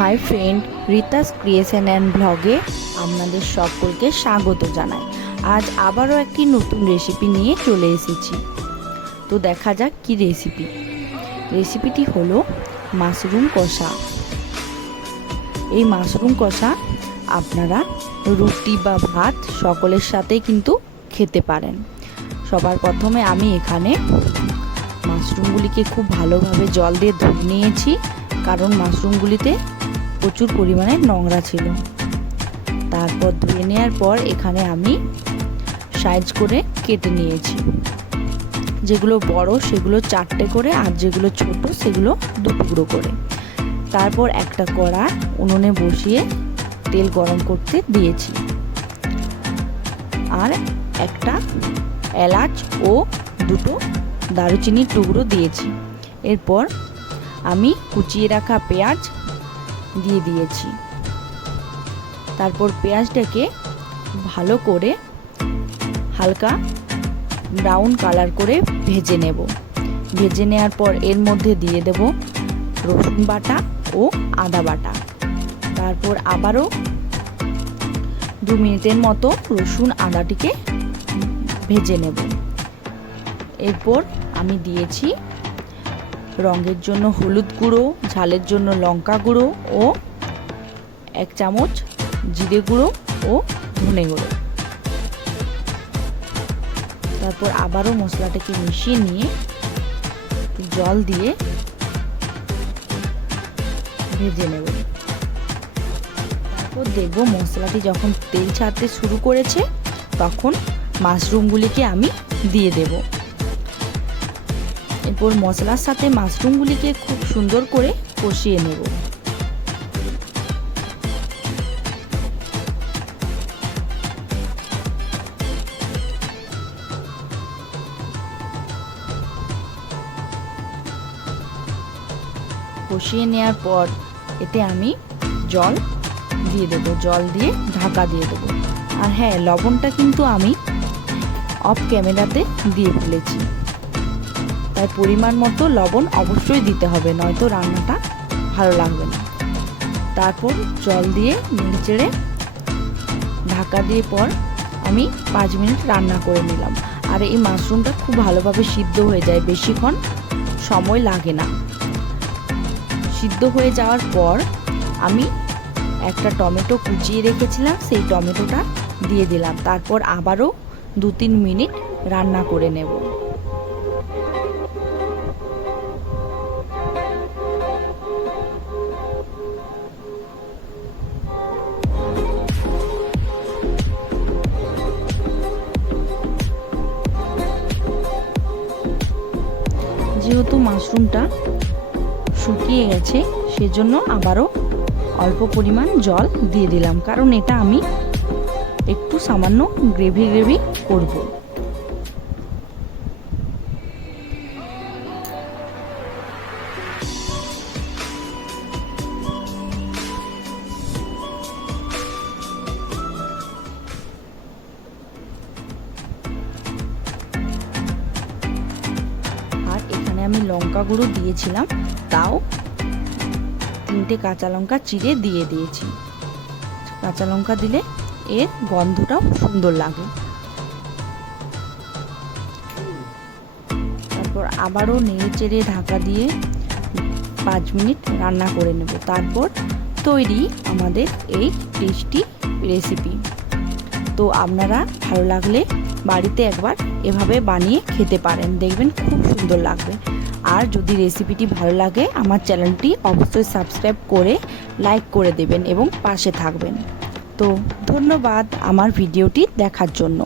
Hi friend, রিতাস creation and ব্লগে আপনাদের সকলকে স্বাগত জানাই। আজ আবারও একটি নতুন রেসিপি নিয়ে চলে এসেছি। তো দেখা যাক কি রেসিপিটি হলো মাশরুম কষা। এই মাশরুম কষা আপনারা রুটি বা ভাত সকলের সাথে কিন্তু খেতে পারেন। সবার প্রথমে আমি এখানে মাশরুমগুলিকে খুব ভালোভাবে জল দিয়ে ধুয়ে নিয়েছি, কারণ মাশরুমগুলিতে প্রচুর পরিমাণে নোংরা ছিল। তারপর ধুয়ে নেওয়ার পর এখানে আমি সাইজ করে কেটে নিয়েছি। যেগুলো বড় সেগুলো 4টে করে, আর যেগুলো ছোট সেগুলো 2 টুকরো করে। তারপর একটা কড়া উনুনে বসিয়ে তেল গরম করতে দিয়েছি, আর একটা এলাচ ও 2টো দারুচিনির টুকরো দিয়েছি। এরপর আমি কুচিয়ে রাখা পেঁয়াজ দিয়ে দিয়েছি। তারপর পেঁয়াজটাকে ভালো করে হালকা ব্রাউন কালার করে ভেজে নেব। ভেজে নেওয়ার পর এর মধ্যে দিয়ে দেব রসুন বাটা ও আদা বাটা। তারপর আবারও 2 মিনিটের মতো রসুন আদাটিকে ভেজে নেব। এরপর আমি দিয়েছি রঙের জন্য হলুদ গুঁড়ো, ঝালের জন্য লঙ্কা গুঁড়ো ও 1 চামচ জিরে গুঁড়ো ও ধনে গুঁড়ো। তারপর আবারও মশলাটাকে মিশিয়ে নিয়ে জল দিয়ে ভেজে নেব। তারপর দেখব মশলাটি যখন তেল ছাড়তে শুরু করেছে, তখন মাশরুমগুলিকে আমি দিয়ে দেব। এরপর মশলার সাথে মাশরুমগুলিকে খুব সুন্দর করে কষিয়ে নেব। কষিয়ে নেওয়ার পর এতে আমি জল দিয়ে দেব, জল দিয়ে ঢাকা দিয়ে দেব। আর হ্যাঁ, লবণটা কিন্তু আমি অফ ক্যামেরাতে দিয়ে ফেলেছি, তাই পরিমাণ মতো লবণ অবশ্যই দিতে হবে, নয়তো রান্নাটা ভালো লাগবে না। তারপর জল দিয়ে নেড়ে ঢাকা দিয়ে পর আমি 5 মিনিট রান্না করে নিলাম। আর এই মাশরুমটা খুব ভালোভাবে সিদ্ধ হয়ে যায়, বেশিক্ষণ সময় লাগে না। সিদ্ধ হয়ে যাওয়ার পর আমি একটা টমেটো কুচিয়ে রেখেছিলাম, সেই টমেটোটা দিয়ে দিলাম। তারপর আবারও 2-3 মিনিট রান্না করে নেব। যেহেতু মাশরুমটা শুকিয়ে গেছে, সেজন্য আবারও অল্প পরিমাণ জল দিয়ে দিলাম, কারণ এটা আমি একটু সামান্য গ্রেভি করব। আর এখানে আমি লঙ্কা গুঁড়ো দিয়েছিলাম, তাও 3টে কাঁচা লঙ্কা চিড়ে দিয়ে দিয়েছি। কাঁচা লঙ্কা দিলে এর গন্ধটাও সুন্দর লাগে। তারপর আবারও নেড়ে চেড়ে ঢাকা দিয়ে 5 মিনিট রান্না করে নেব। তারপর তৈরি আমাদের এই টেস্টি রেসিপি। তো আপনারা ভালো লাগলে বাড়িতে একবার এভাবে বানিয়ে খেতে পারেন, দেখবেন খুব সুন্দর লাগবে। আর যদি রেসিপিটি ভালো লাগে, আমার চ্যানেলটি অবশ্যই সাবস্ক্রাইব করে লাইক করে দেবেন এবং পাশে থাকবেন। তো ধন্যবাদ আমার ভিডিওটি দেখার জন্য।